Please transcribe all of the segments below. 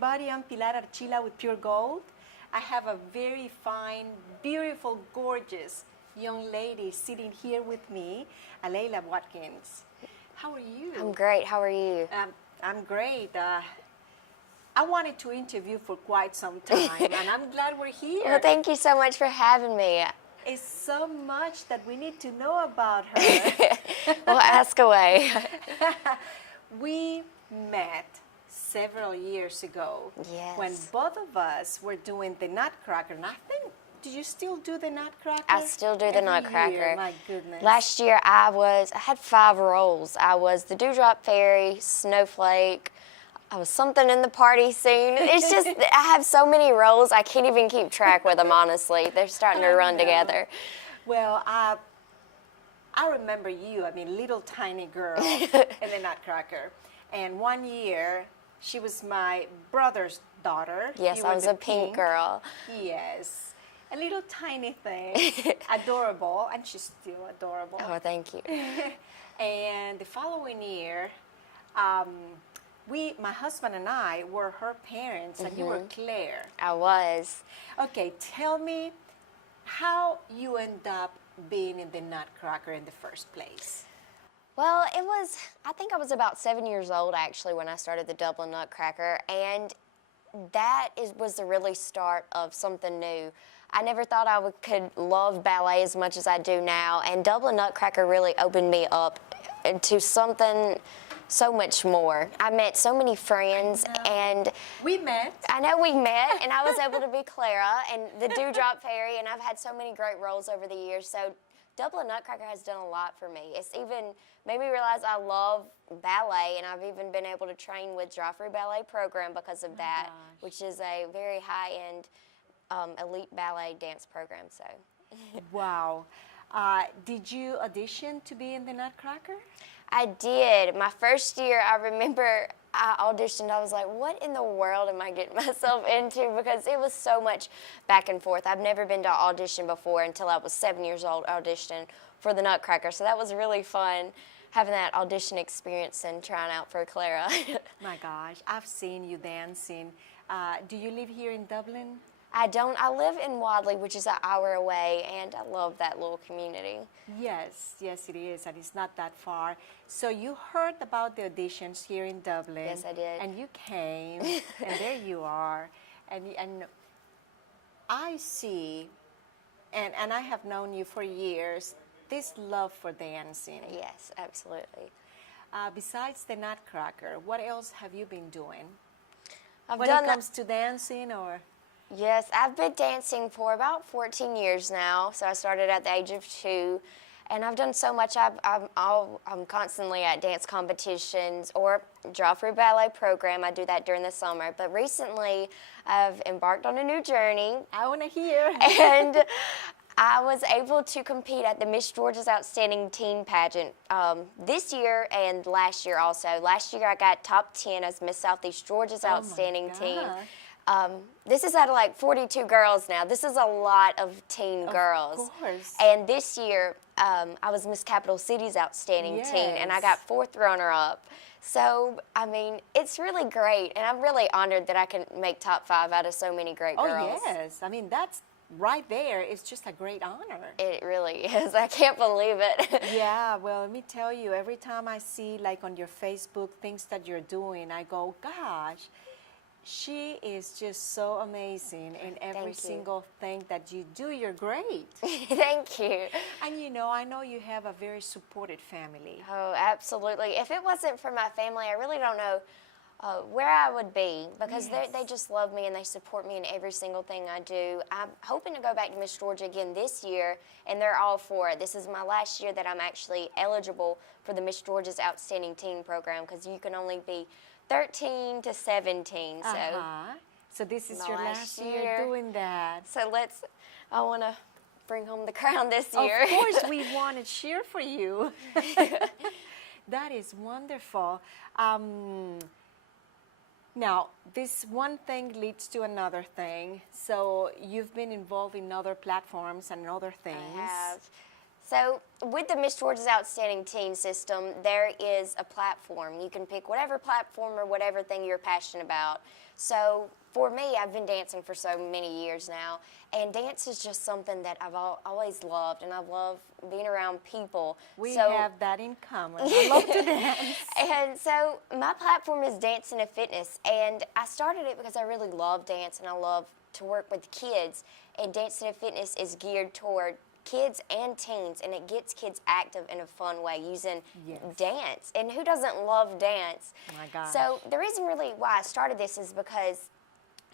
everybody. I'm Pilar Archila with Pure Gold. I have a very fine, beautiful, gorgeous young lady sitting here with me, Alaylla Watkins. How are you? I'm great. How are you? I'm great. I wanted to interview for quite some time, and I'm glad we're here. Well, thank you so much for having me. It's so much that we need to know about her. Well, ask away. We met several years ago when Yes. both of us were doing the Nutcracker. And I think, do you still do the Nutcracker? I still do the Every Nutcracker. year, my goodness. Last year I had 5 roles. I was the Dewdrop Fairy, Snowflake. I was something in the party scene. It's just, I have so many roles, I can't even keep track with them, honestly. They're starting to run together. Well, I remember you, little tiny girl in the Nutcracker. And one year, she was my brother's daughter. Yes, You I were was the a pink girl. Yes. A little tiny thing, adorable, and she's still adorable. Oh, thank you. And the following year, my husband and I were her parents, and you were Claire. I was. Okay, tell me how you end up being in the Nutcracker in the first place. Well, I think I was about 7 years old actually when I started the Dublin Nutcracker, and that was the really start of something new. I never thought I could love ballet as much as I do now, and Dublin Nutcracker really opened me up into something so much more. I met so many friends, and We met. I know we met, and I was able to be Clara and the Dewdrop Fairy, and I've had so many great roles over the years. So Dublin Nutcracker has done a lot for me. It's even made me realize I love ballet, and I've even been able to train with Joffrey Ballet Program because of that, gosh. which is a very high-end elite ballet dance program. So, Wow. Did you audition to be in the Nutcracker? I did. My first year, I remember I auditioned. I was like, what in the world am I getting myself into? Because it was so much back and forth. I've never been to audition before until I was 7 years old auditioning for the Nutcracker. So that was really fun, having that audition experience and trying out for Clara. My gosh, I've seen you dancing. Do you live here in Dublin? I don't. I live in Wadley, which is an hour away, and I love that little community. Yes, it is, and it's not that far. So you heard about the auditions here in Dublin. Yes, I did. And you came, and there you are. And I see, and I have known you for years, this love for dancing. Yes, absolutely. Besides the Nutcracker, what else have you been doing? I've When done it comes to dancing, or? Yes, I've been dancing for about 14 years now. So I started at the age of 2, and I've done so much. I'm constantly at dance competitions or Joffrey Ballet Program. I do that during the summer. But recently, I've embarked on a new journey. I want to hear. And I was able to compete at the Miss Georgia's Outstanding Teen Pageant this year and last year also. Last year, I got top 10 as Miss Southeast Georgia's Outstanding Teen. This is out of like 42 girls now. This is a lot of teen girls. Of course. And this year, I was Miss Capital City's Outstanding Teen, and I got 4th runner-up. So, it's really great, and I'm really honored that I can make top 5 out of so many great girls. Oh, yes. That's right there. It's just a great honor. It really is. I can't believe it. Yeah, well, let me tell you, every time I see, like, on your Facebook, things that you're doing, I go, gosh, she is just so amazing in every single thing that you do. You're great. Thank you. And I know you have a very supported family. Oh, absolutely. If it wasn't for my family, I really don't know where I would be, because they just love me and they support me in every single thing I do. I'm hoping to go back to Miss Georgia again this year, and they're all for it. This is my last year that I'm actually eligible for the Miss Georgia's Outstanding Teen Program, because you can only be 13 to 17. So this is your last year doing that. So I want to bring home the crown this year. Of course, we want to cheer for you. That is wonderful. Now, this one thing leads to another thing. So you've been involved in other platforms and other things. I have. So with the Miss Georgia's Outstanding Teen system, there is a platform. You can pick whatever platform or whatever thing you're passionate about. So for me, I've been dancing for so many years now, and dance is just something that I've always loved, and I love being around people. We have that in common. I love to dance. And so my platform is Dancing and Fitness, and I started it because I really love dance and I love to work with kids, and Dancing and Fitness is geared toward kids and teens, and it gets kids active in a fun way using dance. And who doesn't love dance? My gosh. So the reason really why I started this is because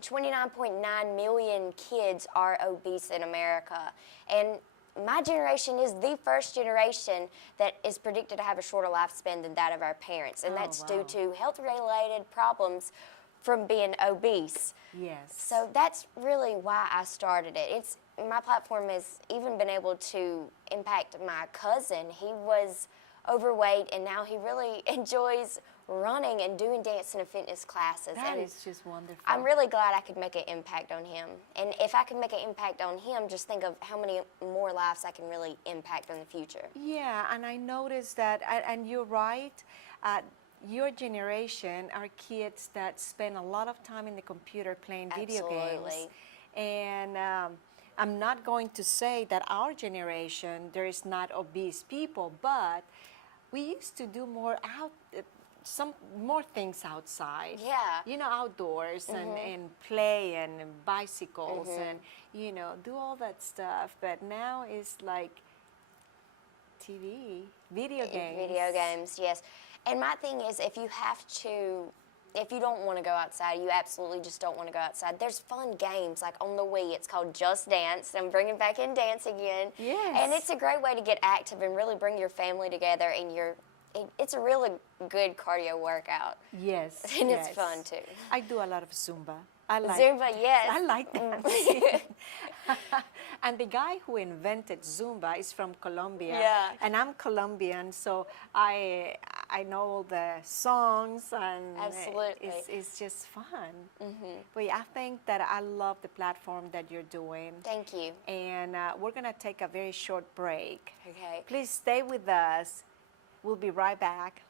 29.9 million kids are obese in America. And my generation is the first generation that is predicted to have a shorter lifespan than that of our parents. And that's due to health-related problems from being obese. Yes. So that's really why I started it. My platform has even been able to impact my cousin. He was overweight, and now he really enjoys running and doing dance and fitness classes. That is just wonderful. I'm really glad I could make an impact on him. And if I can make an impact on him, just think of how many more lives I can really impact in the future. Yeah, and I noticed that, and you're right, your generation are kids that spend a lot of time in the computer playing video games. And I'm not going to say that our generation, there is not obese people, but we used to do more some more things outside. Yeah. You know, outdoors and play and bicycles and, you know, do all that stuff. But now it's like TV, video games. Video games, yes. And my thing is, if you don't want to go outside, you absolutely just don't want to go outside, there's fun games, like on the Wii, it's called Just Dance. I'm bringing back in dance again. Yes. And it's a great way to get active and really bring your family together, and it's a really good cardio workout. Yes. And it's fun, too. I do a lot of Zumba. Zumba, yes. I like dancing. And the guy who invented Zumba is from Colombia. Yeah. And I'm Colombian, so I know all the songs, and Absolutely. it's just fun. But I think that I love the platform that you're doing. Thank you. And we're going to take a very short break. Okay. Please stay with us. We'll be right back.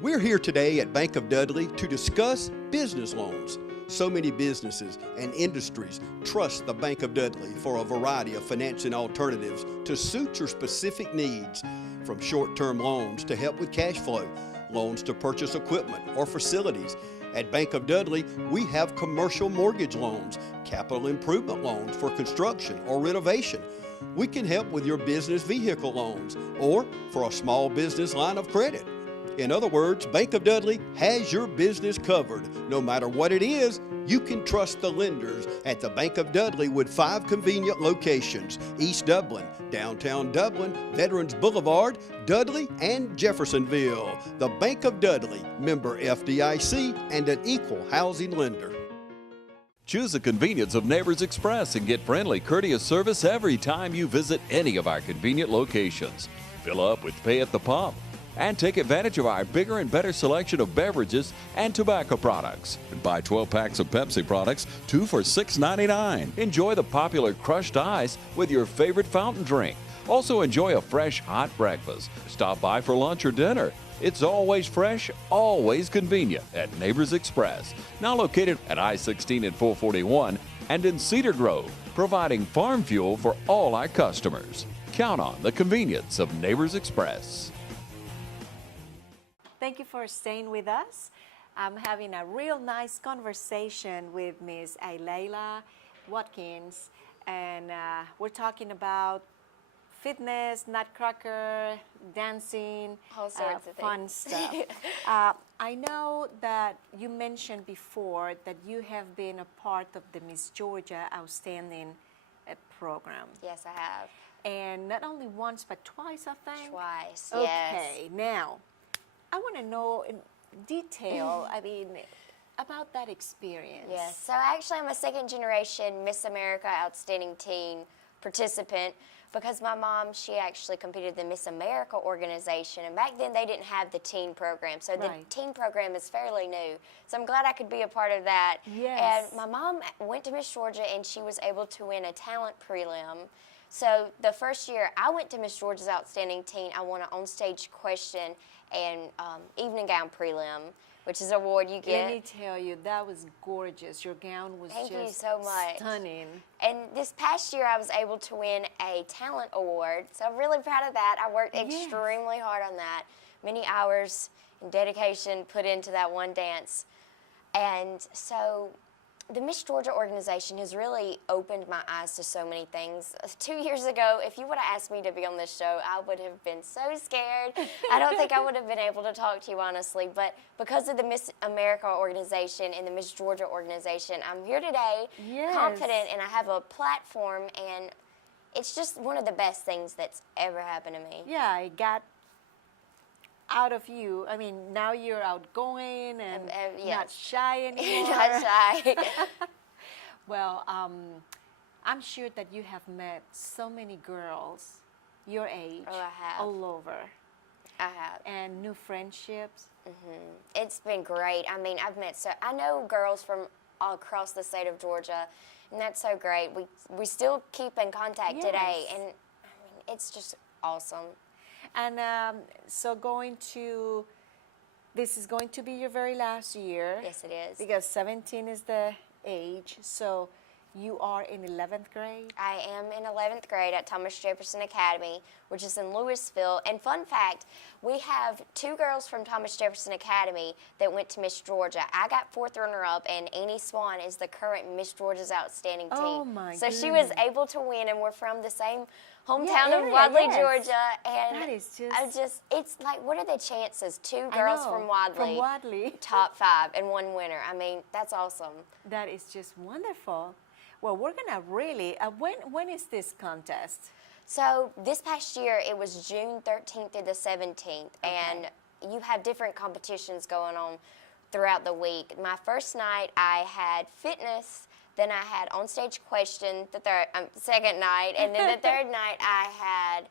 We're here today at Bank of Dudley to discuss business loans. So many businesses and industries trust the Bank of Dudley for a variety of financing alternatives to suit your specific needs, from short-term loans to help with cash flow, loans to purchase equipment or facilities. At Bank of Dudley, we have commercial mortgage loans, capital improvement loans for construction or renovation. We can help with your business vehicle loans or for a small business line of credit. In other words, Bank of Dudley has your business covered. No matter what it is, you can trust the lenders at the Bank of Dudley with 5 convenient locations: East Dublin, downtown Dublin, Veterans Boulevard, Dudley, and Jeffersonville. The Bank of Dudley, member FDIC, and an equal housing lender. Choose the convenience of Neighbors Express and get friendly, courteous service every time you visit any of our convenient locations. Fill up with pay at the pump and take advantage of our bigger and better selection of beverages and tobacco products. And buy 12 packs of Pepsi products, 2 for $6.99. Enjoy the popular crushed ice with your favorite fountain drink. Also enjoy a fresh, hot breakfast. Stop by for lunch or dinner. It's always fresh, always convenient at Neighbors Express. Now located at I-16 and 441 and in Cedar Grove, providing farm fuel for all our customers. Count on the convenience of Neighbors Express. Thank you for staying with us. I'm having a real nice conversation with Miss Alaylla Watkins, and we're talking about fitness, nutcracker, dancing, All sorts of fun things. stuff. I know that you mentioned before that you have been a part of the Miss Georgia Outstanding program. Yes, I have. And not only once, but twice, I think? Twice, yes. Okay, now, I want to know in detail, about that experience. Yes, so actually I'm a second generation Miss America Outstanding Teen participant, because my mom, she actually competed in the Miss America organization, and back then they didn't have the teen program, so the teen program is fairly new. So I'm glad I could be a part of that. Yes. And my mom went to Miss Georgia, and she was able to win a talent prelim. So the first year I went to Miss Georgia's Outstanding Teen, I won an onstage question and evening gown prelim, which is an award you get. Let me tell you, that was gorgeous. Your gown was Thank you just so much. stunning. And this past year I was able to win a talent award, so I'm really proud of that. I worked Yes. extremely hard on that. Many hours and dedication put into that one dance. And so the Miss Georgia organization has really opened my eyes to so many things. 2 years ago, if you would have asked me to be on this show, I would have been so scared. I don't think I would have been able to talk to you honestly, but because of the Miss America organization and the Miss Georgia organization, I'm here today, Yes. confident, and I have a platform, and it's just one of the best things that's ever happened to me. Yeah, it got out of you. I mean, now you're outgoing and not yes. shy anymore. Not shy. Well, I'm sure that you have met so many girls your age Oh, I have. all over, I have. and new friendships. It's been great. I mean, I know girls from all across the state of Georgia, and that's so great. We still keep in contact today, Yes. and I mean, it's just awesome. And so this is going to be your very last year. Yes, it is. Because 17 is the age, so you are in 11th grade. I am in 11th grade at Thomas Jefferson Academy, which is in Louisville. And fun fact, we have 2 girls from Thomas Jefferson Academy that went to Miss Georgia. I got 4th runner-up, and Annie Swan is the current Miss Georgia's Outstanding Teen. Oh, my So she was goodness. able to win, and we're from the same hometown Yeah, of area, Wadley, yes. Georgia. And That is it's like, what are the chances? 2 I girls know, from Wadley, From Wadley. top 5, and 1 winner. I mean, that's awesome. That is just wonderful. Well, we're gonna really. When is this contest? So this past year, it was June 13th through the 17th, and you have different competitions going on throughout the week. My first night, I had fitness, then I had onstage question the second night, and then the third night I had,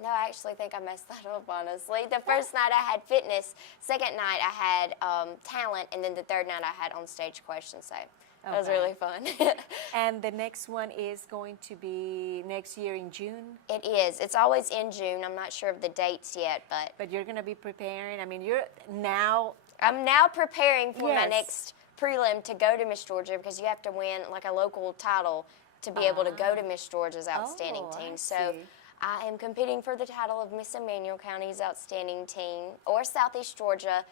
no, I actually think I messed that up, honestly. The first night I had fitness, second night I had talent, and then the third night I had onstage question, so that was Okay. really fun. And the next one is going to be next year in June. It is. It's always in June. I'm not sure of the dates yet, but But you're gonna be preparing. I mean, you're now. I'm now preparing for my Yes. next prelim to go to Miss Georgia because you have to win like a local title to be able to go to Miss Georgia's Outstanding Oh, Teen. I So see. I am competing for the title of Miss Emmanuel County's Outstanding Teen or Southeast Georgia,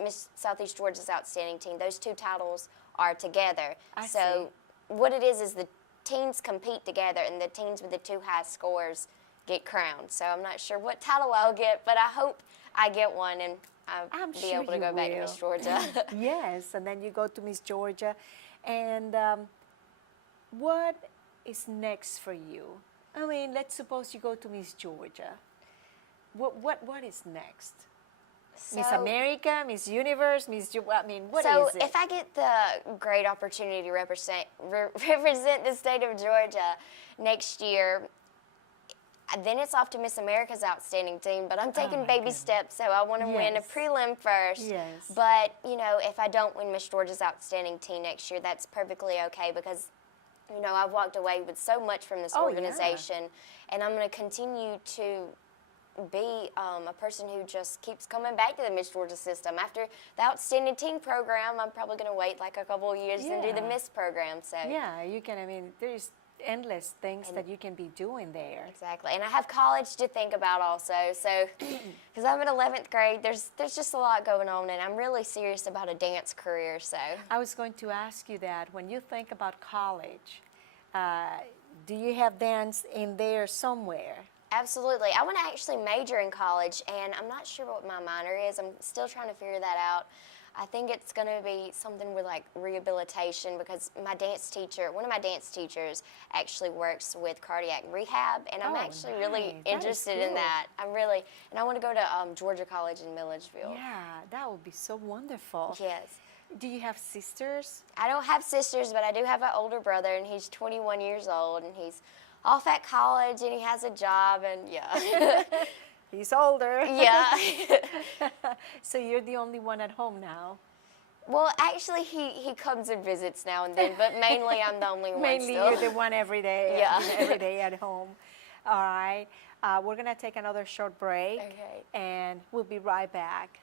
Miss Southeast Georgia's Outstanding Teen. Those 2 titles are together. I So see. what it is the teens compete together, and the teens with the 2 highest scores get crowned. So I'm not sure what title I'll get, but I hope I get one and I'll I'm be sure able to you go back to will. Miss Georgia. Yes, and then you go to Miss Georgia. And what is next for you? I mean, let's suppose you go to Miss Georgia. What is next? Miss So- America, Miss Universe, I mean, what is So it? if I get the great opportunity to represent the state of Georgia next year, then it's off to Miss America's Outstanding Teen. But I'm taking my baby goodness. steps, so I want to win a Yes. prelim first. Yes. But you know, if I don't win Miss Georgia's Outstanding Teen next year, that's perfectly okay because you know I've walked away with so much from this Oh, yeah. organization, and I'm going to continue to be a person who just keeps coming back to the Miss Georgia system. After the Outstanding Teen program, I'm probably going to wait like a couple of years and do the Yeah. Miss program. So Yeah, you can. I mean, there's endless things that you can be doing there. exactly, and I have college to think about also. So because I'm in 11th grade, there's just a lot going on, and I'm really serious about a dance career. So I was going to ask you that when you think about college, do you have dance in there somewhere? absolutely, I want to actually major in college, and I'm not sure what my minor is. I'm still trying to figure that out. I think it's going to be something with like rehabilitation because my dance teacher, one of my dance teachers actually works with cardiac rehab, and I'm Oh, actually really nice. That is interested in cool. that. And I want to go to Georgia College in Milledgeville. Yeah, that would be so wonderful. Yes. Do you have sisters? I don't have sisters, but I do have an older brother, and he's 21 years old, and he's off at college, and he has a job, and yeah. He's older. Yeah. So you're the only one at home now. Well, actually, he comes and visits now and then, but mainly I'm the only one Mainly still. you're the one every day, Yeah. every day at home. All right. We're going to take another short break. Okay. And we'll be right back.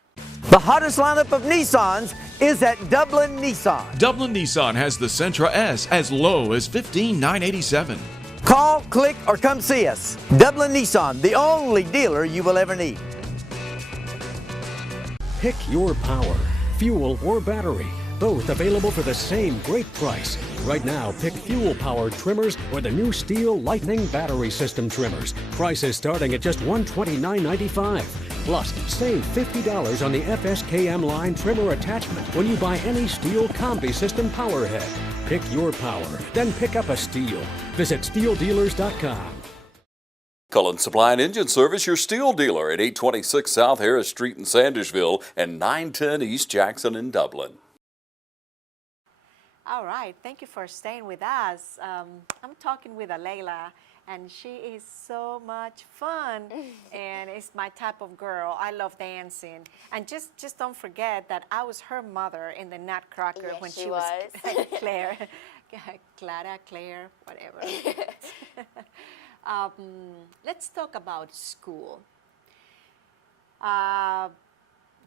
The hottest lineup of Nissans is at Dublin Nissan. Dublin Nissan has the Sentra S as low as $15,987. Call, click, or come see us. Dublin Nissan, the only dealer you will ever need. Pick your power, fuel or battery. Both available for the same great price. Right now, pick fuel-powered trimmers or the new Steel Lightning battery system trimmers. Prices starting at just $129.95. Plus, save $50 on the FSKM line trimmer attachment when you buy any Steel Combi System power head. Pick your power, then pick up a Steel. Visit SteelDealers.com. Cullen Supply and Engine Service, your steel dealer at 826 South Harris Street in Sandersville and 910 East Jackson in Dublin. All right. Thank you for staying with us. I'm talking with Alaylla, and she is so much fun, and it's my type of girl. I love dancing. And just don't forget that I was her mother in the Nutcracker Yes, when she she was was. Claire, Claire, whatever. Let's talk about school.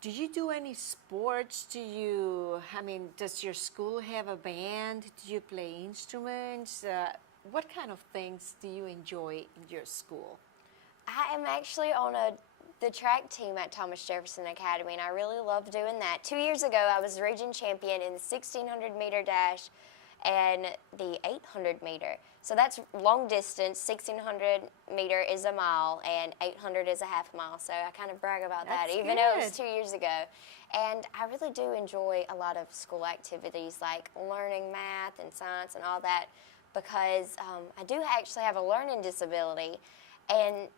Do you do any sports? Does your school have a band? Do you play instruments? What kind of things do you enjoy in your school? I am actually on the track team at Thomas Jefferson Academy, and I really love doing that. 2 years ago, I was region champion in the 1,600 meter dash and the 800 meter. So that's long distance. 1,600 meter is a mile, and 800 is a half mile. So I kind of brag about that, That's even though it was good. 2 years ago. And I really do enjoy a lot of school activities like learning math and science and all that, because I do actually have a learning disability, and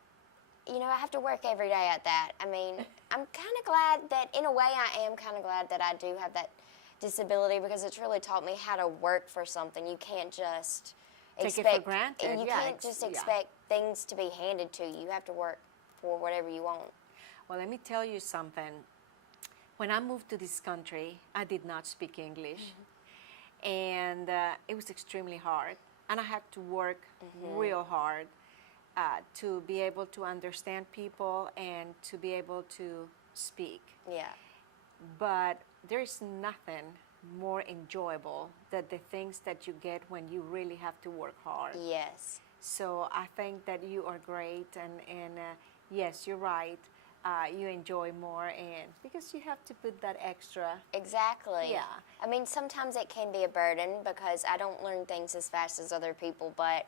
I have to work every day at that. I'm kind of glad that, in a way, I am kind of glad that I do have that disability, because it's really taught me how to work for something. You can't just Take it for granted. You Yeah, can't just yeah. expect things to be handed to you. You have to work for whatever you want. Well, let me tell you something. When I moved to this country, I did not speak English. And it was extremely hard. And I had to work real hard to be able to understand people and to be able to speak. Yeah. But there's nothing more enjoyable than the things that you get when you really have to work hard. Yes. So I think that you are great, and yes, you're right. You enjoy more, and because you have to put that extra. Exactly. Yeah. Sometimes it can be a burden because I don't learn things as fast as other people, but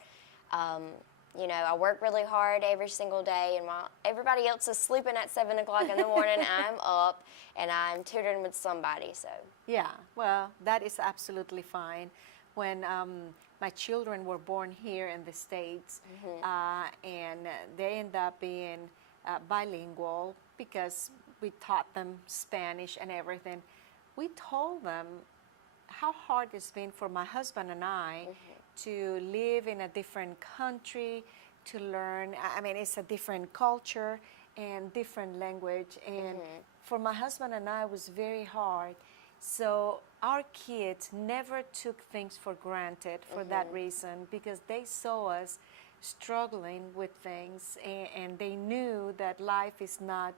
I work really hard every single day, and while everybody else is sleeping at 7 o'clock in the morning, I'm up and I'm tutoring with somebody. So. Yeah, well, that is absolutely fine. When my children were born here in the States, and they end up being bilingual because we taught them Spanish and everything, we told them how hard it's been for my husband and I to live in a different country, to learn. It's a different culture and different language, and for my husband and I, it was very hard. So our kids never took things for granted for that reason, because they saw us struggling with things, and they knew that life is not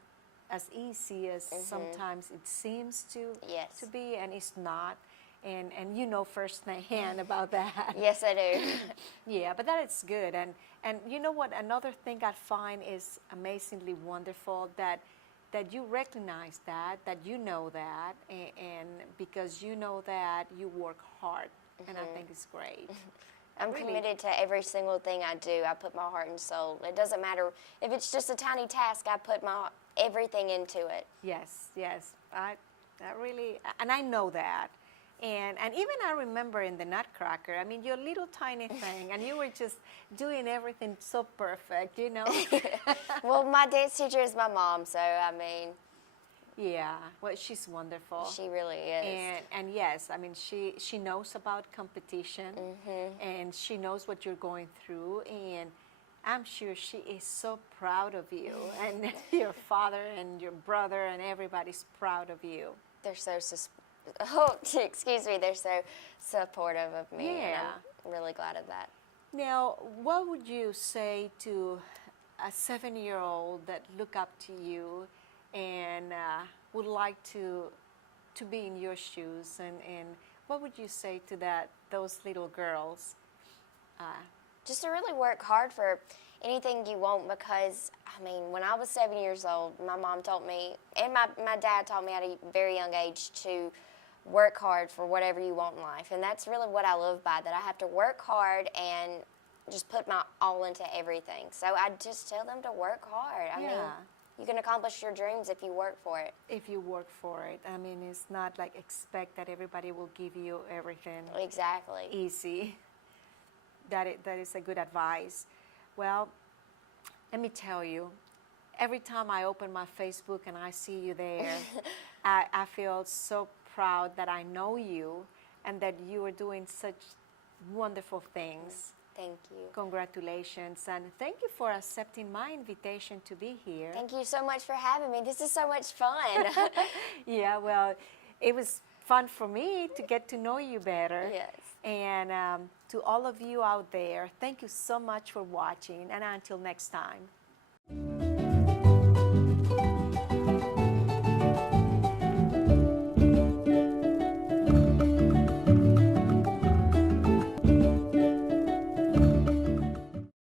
as easy as sometimes it seems to be, and it's not. And you know firsthand about that. Yes, I do. Yeah, but that is good. And you know what? Another thing I find is amazingly wonderful, that you recognize that you know that, and because you know that, you work hard, and I think it's great. I'm Really. committed to every single thing I do. I put my heart and soul. It doesn't matter if it's just a tiny task. I put everything into it. Yes, I really, and I know that. And even I remember in the Nutcracker, your little tiny thing, and you were just doing everything so perfect, Well, my dance teacher is my mom, so Yeah, well, she's wonderful. she really is. And yes, she knows about competition, and she knows what you're going through, and I'm sure she is so proud of you, and your father and your brother and everybody's proud of you. They're so oh, excuse me, they're so supportive of me, and Yeah. I'm really glad of that. Now, what would you say to a 7-year-old that look up to you and would like to be in your shoes? And what would you say to those little girls? Just to really work hard for anything you want, because, I mean, when I was 7 years old, my mom taught me, and my dad taught me at a very young age to work hard for whatever you want in life. And that's really what I live by, that I have to work hard and just put my all into everything. So I just tell them to work hard. I mean, you can accomplish your dreams if you work for it. If you work for it. I mean, it's not like expect that everybody will give you everything Exactly. easy. That is a good advice. Well, let me tell you, every time I open my Facebook and I see you there, I feel so proud that I know you and that you are doing such wonderful things. Thank you. Congratulations, and thank you for accepting my invitation to be here. Thank you so much for having me. This is so much fun. Yeah, well, it was fun for me to get to know you better. Yes. And to all of you out there, thank you so much for watching, and until next time.